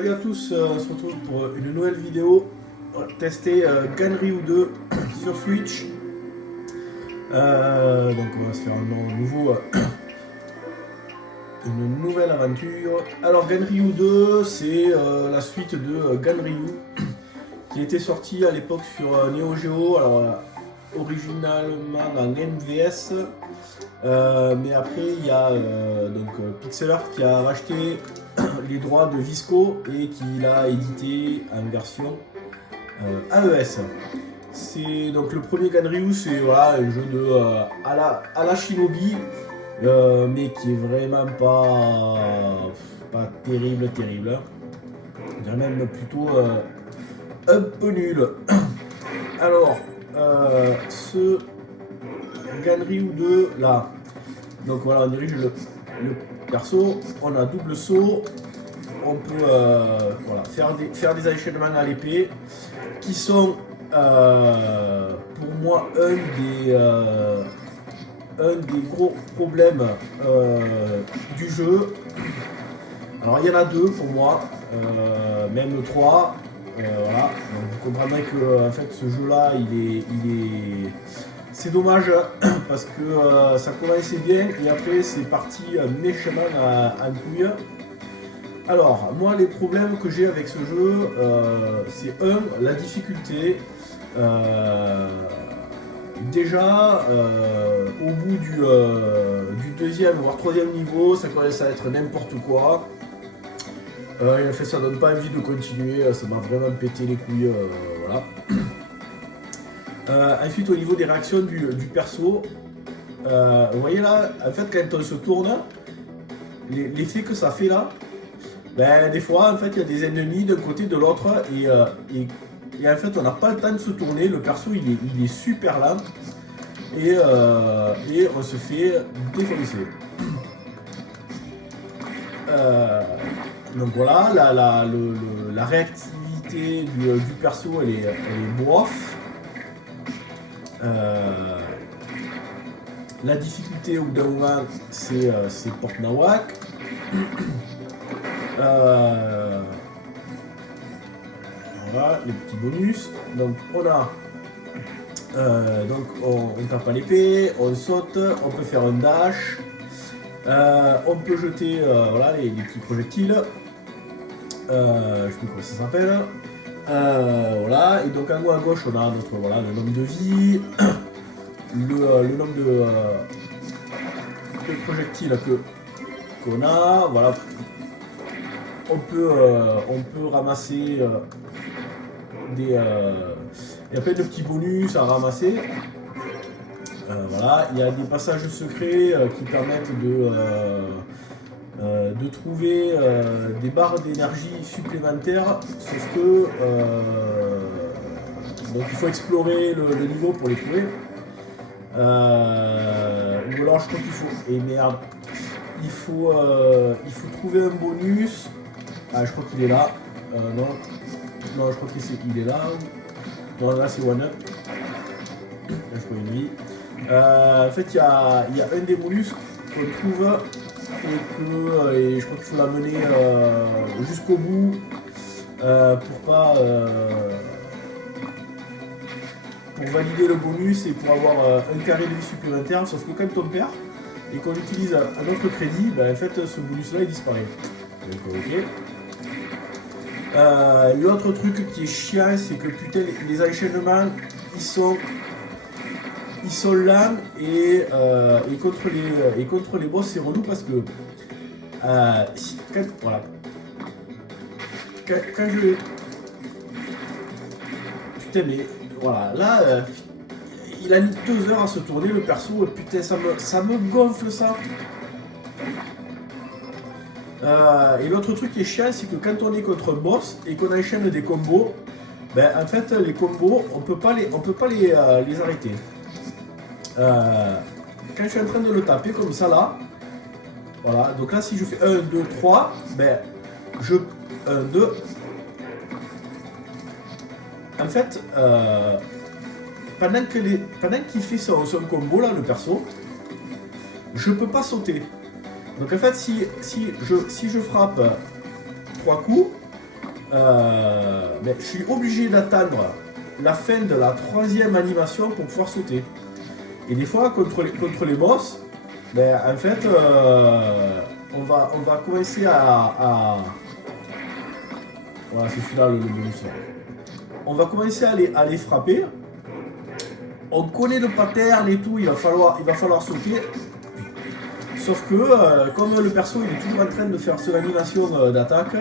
Salut à tous, on se retrouve pour une nouvelle vidéo. On va tester Ganryu 2 sur Switch. Donc on va se faire une nouvelle aventure. Alors Ganryu 2, c'est la suite de Ganryu qui était sorti à l'époque sur Neo Geo. Alors originalement en MVS. Mais après il y a Pixel Art qui a racheté les droits de Visco et qui l'a édité en version AES. C'est donc le premier Ganryu, c'est voilà, un jeu de à la Shinobi, mais qui est vraiment pas terrible. Je dirais même plutôt un peu nul. Alors ce Ganryu 2 là, donc voilà, on dirige le perso, on a double saut, on peut voilà, faire des enchaînements à l'épée qui sont pour moi un des gros problèmes du jeu. Alors il y en a deux pour moi, même trois. Voilà. Donc, vous comprendrez que en fait ce jeu là c'est dommage parce que ça commençait bien et après c'est parti méchamment en couille. Alors moi les problèmes que j'ai avec ce jeu, c'est la difficulté. Déjà au bout du deuxième voire troisième niveau ça commence à être n'importe quoi. Et en fait ça donne pas envie de continuer, ça m'a vraiment pété les couilles, voilà. Ensuite au niveau des réactions du perso, vous voyez là, en fait quand on se tourne, l'effet que ça fait là, ben, des fois en fait il y a des ennemis d'un côté de l'autre et en fait on n'a pas le temps de se tourner, le perso il est super lent et on se fait défoncer. Donc voilà, la réactivité du perso elle est bof. La difficulté au bout d'un moment c'est Port Nawak. Voilà les petits bonus. Donc on a on tape à l'épée, on saute, on peut faire un dash, on peut jeter voilà, les petits projectiles. Je sais plus comment ça s'appelle. Voilà, et donc en haut à gauche on a notre voilà, le nombre de vie, le nombre de projectiles qu'on a, voilà. On peut ramasser il y a plein de petits bonus à ramasser. Voilà, il y a des passages secrets qui permettent de trouver des barres d'énergie supplémentaires, sauf que donc il faut explorer le niveau pour les trouver. Ou alors je crois qu'il faut. Et merde. Il faut trouver un bonus. Ah je crois qu'il est là. Non. Non je crois qu'il est là. Non là c'est one up. Là je crois une vie. En fait il y a un des bonus qu'on trouve et je crois qu'il faut l'amener jusqu'au bout pour valider le bonus et pour avoir un carré de vie supplémentaire, sauf que quand on perd et qu'on utilise un autre crédit, ben en fait ce bonus là il disparaît. Donc ok. L'autre truc qui est chiant c'est que putain les enchaînements ils sont lents et contre les boss c'est relou parce que quand je putain mais voilà là il a mis 2 heures à se tourner le perso et putain ça me gonfle ça. Et l'autre truc qui est chiant c'est que quand on est contre un boss et qu'on enchaîne des combos, ben en fait les combos on peut pas les arrêter. Quand je suis en train de le taper comme ça là, voilà, donc là si je fais 1, 2, 3, ben je 1, 2. En fait pendant qu'il fait son combo là le perso, je peux pas sauter. Donc en fait si je frappe 3 coups, ben, je suis obligé d'attendre la fin de la 3e animation pour pouvoir sauter. Et des fois, contre les boss, ben, en fait, on va commencer à... Voilà, c'est celui-là le bonus. On va commencer à les frapper. On connaît le pattern et tout, il va falloir sauter. Sauf que, comme le perso il est toujours en train de faire son animation d'attaque,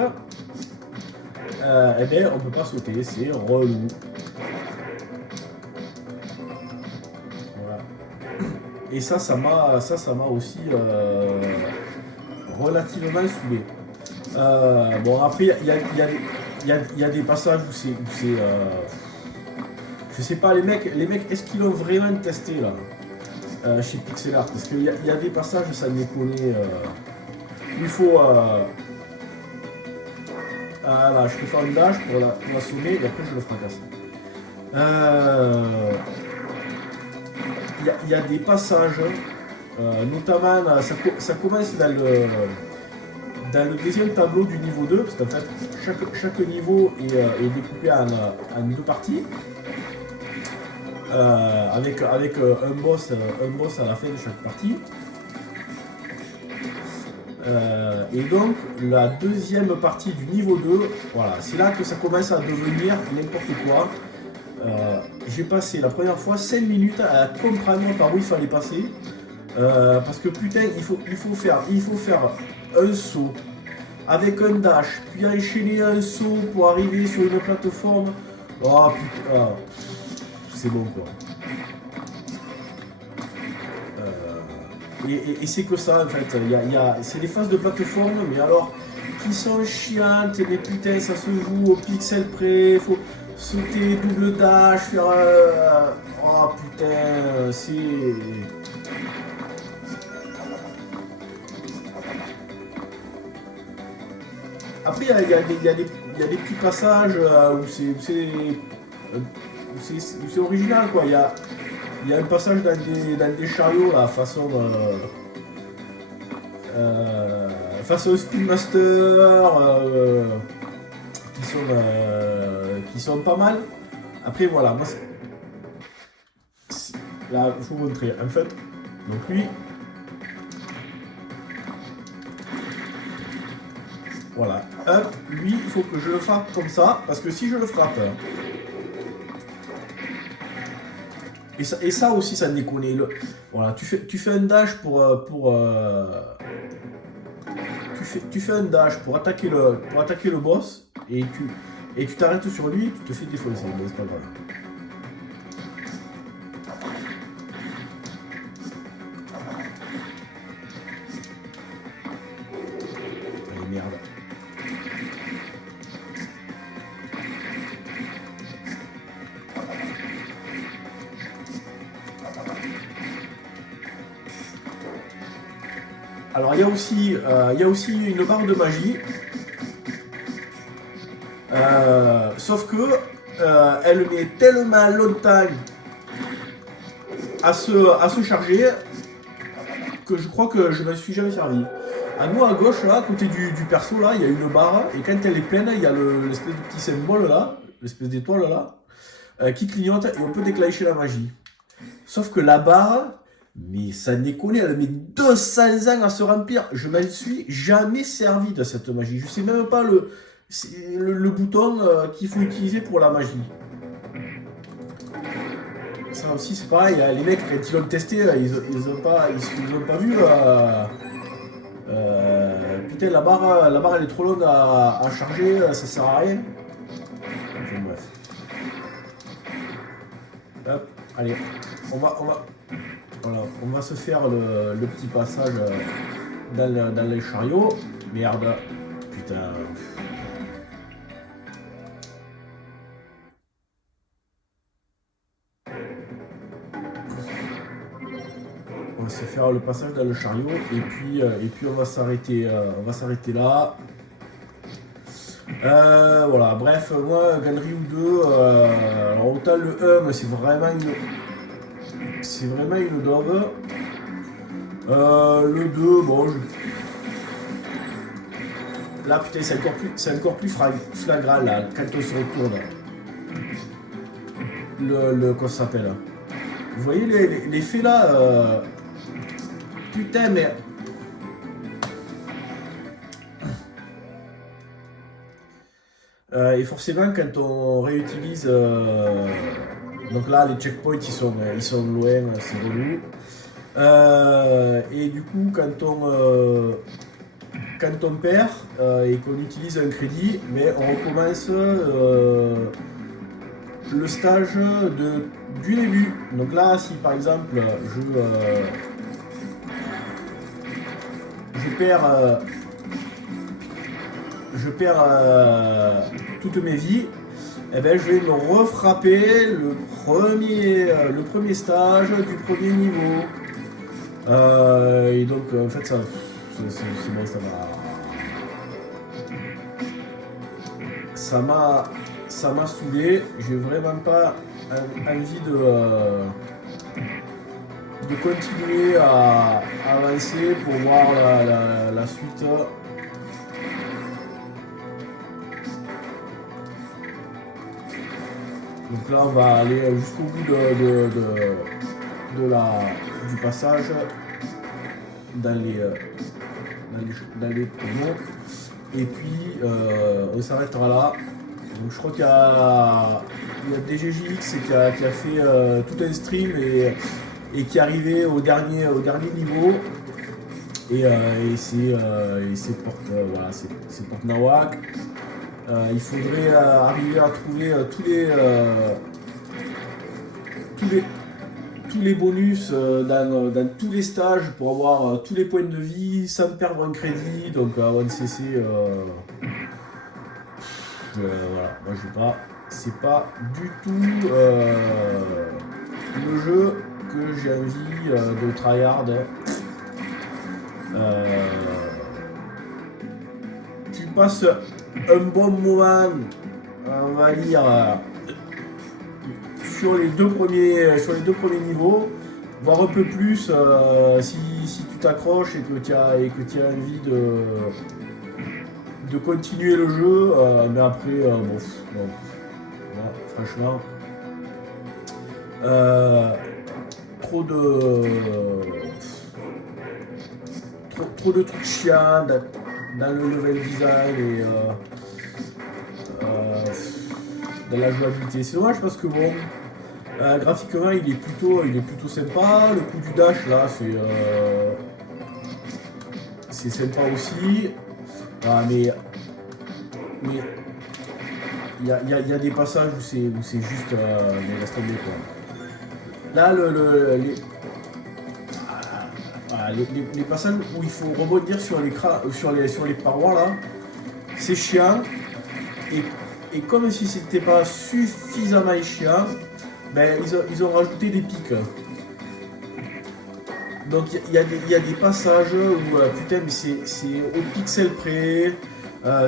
eh bien, on peut pas sauter, c'est relou. Voilà. Et ça m'a aussi relativement saoulé. Bon, après, il y a des passages où c'est je sais pas, les mecs, est-ce qu'ils l'ont vraiment testé là chez Pixel Art? Parce qu'il y a des passages, ça déconne. Il faut. Là, je peux faire une dash pour l'assommer et après je le fracasse. Il y a des passages, notamment, ça commence dans le deuxième tableau du niveau 2, parce qu'en fait, chaque niveau est découpé en 2 parties. Avec un boss à la fin de chaque partie. Et donc la deuxième partie du niveau 2, voilà, c'est là que ça commence à devenir n'importe quoi. J'ai passé la première fois 5 minutes à comprendre par où il fallait passer. Parce que putain, il faut faire un saut avec un dash, puis enchaîner un saut pour arriver sur une plateforme. Oh putain. C'est bon quoi. Et c'est que ça en fait. C'est des phases de plateforme, mais alors qui sont chiantes, mais putain ça se joue au pixel près, faut sauter, double dash, faire. Oh putain, c'est. Après il y a des petits passages où c'est original quoi. Il y a un passage dans des chariots là, façon Speed Master qui sont pas mal. Après voilà, moi là je vous montrer en fait. Donc lui, voilà, hop, lui il faut que je le frappe comme ça parce que si je le frappe. Et ça aussi, ça déconne. Voilà, tu fais un dash tu fais un dash pour attaquer le boss et tu t'arrêtes sur lui, tu te fais défoncer. Mais c'est pas grave. Allez, merde. Alors il y a aussi une barre de magie, sauf que elle met tellement longtemps à se charger que je crois que je ne me suis jamais servi. À nous à gauche là, à côté du perso là, il y a une barre et quand elle est pleine, il y a l'espèce de petit symbole là, l'espèce d'étoile là, qui clignote et on peut déclencher la magie. Sauf que la barre, mais ça déconne, elle met 200 ans à se remplir. Je ne m'en suis jamais servi de cette magie. Je sais même pas le bouton qu'il faut utiliser pour la magie. Ça aussi c'est pareil, les mecs quand ils l'ont testé, ils ont pas vu. Putain la barre elle est trop longue à charger, ça sert à rien. Enfin bref. Hop, allez, on va se faire le petit passage dans les chariots. Merde, putain. On va se faire le passage dans le chariot et puis on va s'arrêter là. Voilà, bref, moi Ganryu 2, alors autant le 1 c'est vraiment une daube. Le 2, bon, là putain, c'est encore plus flagrant là, quand on se retourne. Comment ça s'appelle? Vous voyez l'effet là putain, mais... et forcément, quand on réutilise... donc là, les checkpoints, ils sont loin, c'est relou. Et du coup, quand on perd et qu'on utilise un crédit, mais on recommence le stage du début. Donc là, si par exemple, je perds toutes mes vies, eh ben, je vais me refrapper le premier stage du premier niveau. Et donc en fait c'est bon, ça m'a saoulé. J'ai vraiment pas envie de continuer à avancer pour voir la suite. Donc là on va aller jusqu'au bout du passage dans les tonneaux, et puis on s'arrêtera là. Donc je crois qu'il y a DGJX qui a fait tout un stream et qui est arrivé au dernier niveau, et c'est Porte Nawak. Il faudrait arriver à trouver tous les bonus dans tous les stages pour avoir tous les points de vie sans perdre un crédit. Donc à OneCC, voilà, moi c'est pas du tout le jeu que j'ai envie de tryhard. Tu passes un bon moment, on va dire, sur les deux premiers niveaux, voire un peu plus si tu t'accroches et que tu as envie de continuer le jeu, mais après, bon, voilà, franchement, trop de trucs chiants dans le level design et dans la jouabilité. C'est dommage parce que bon, graphiquement il est plutôt sympa. Le coup du dash là, c'est sympa aussi. Mais il y a des passages où c'est juste laisse tomber quoi. Là les passages où il faut rebondir sur les parois là, c'est chiant, et comme si c'était pas suffisamment chiant, ben ils ont rajouté des pics. Donc il y a des passages où putain, mais c'est au pixel près.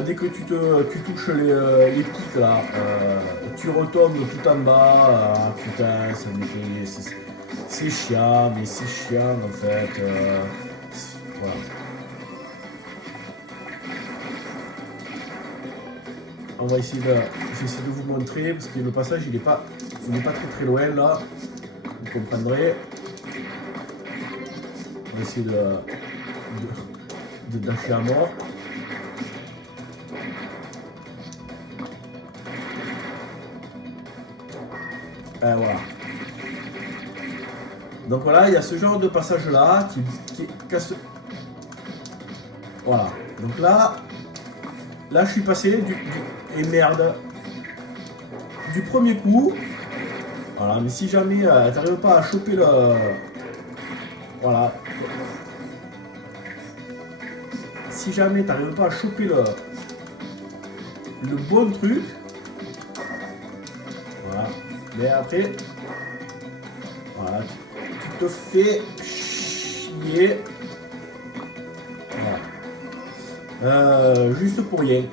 Dès que tu touches les pics là, tu retombes tout en bas. Putain, ça me fait, c'est chiant, mais c'est chiant en fait. Voilà. Je vais essayer de vous montrer parce que le passage il n'est pas très loin là. Vous comprendrez. On va essayer de dasher à mort. Voilà. Donc voilà, il y a ce genre de passage là qui casse. Voilà. Donc là je suis passé et merde, du premier coup. Voilà, mais si jamais tu n'arrives pas à choper le... Voilà. Si jamais tu n'arrives pas à choper le bon truc, voilà. Mais après, voilà, tu te fais chier. Voilà. Juste pour rien.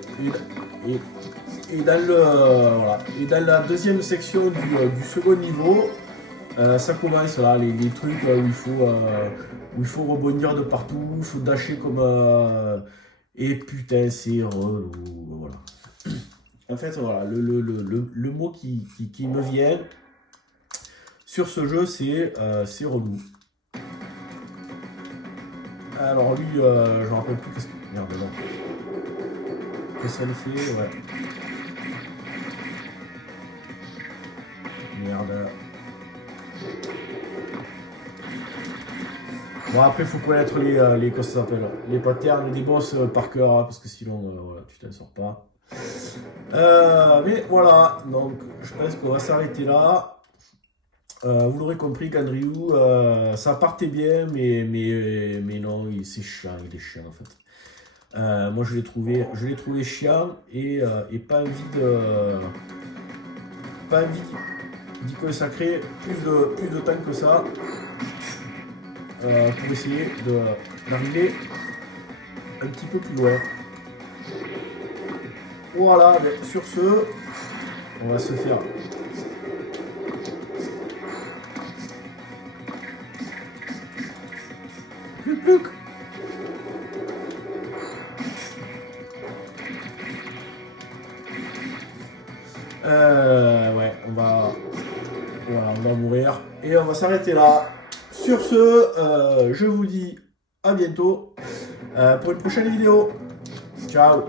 Et dans voilà. Et dans la deuxième section du second niveau, ça commence là, les trucs où il faut rebondir de partout, il faut dasher comme Et putain, c'est relou. Voilà. En fait, voilà, le mot qui me vient sur ce jeu, c'est relou. Alors lui, je me rappelle plus qu'est-ce que... Merde, non. Qu'est-ce qu'elle fait? Ouais. Merde. Bon, après, il faut connaître les, comment ça s'appelle, les patterns des boss par cœur, hein, parce que sinon, voilà, tu t'en sors pas. Mais voilà, donc je pense qu'on va s'arrêter là. Vous l'aurez compris, Ganryu, ça partait bien, mais non, c'est chiant, il est chiant en fait. Moi je l'ai trouvé chiant et pas envie d'y consacrer plus de temps que ça pour essayer d'arriver un petit peu plus loin. Voilà, sur ce, on va se faire Plouc. Ouais, on va mourir et on va s'arrêter là. Sur ce, je vous dis à bientôt pour une prochaine vidéo. Ciao.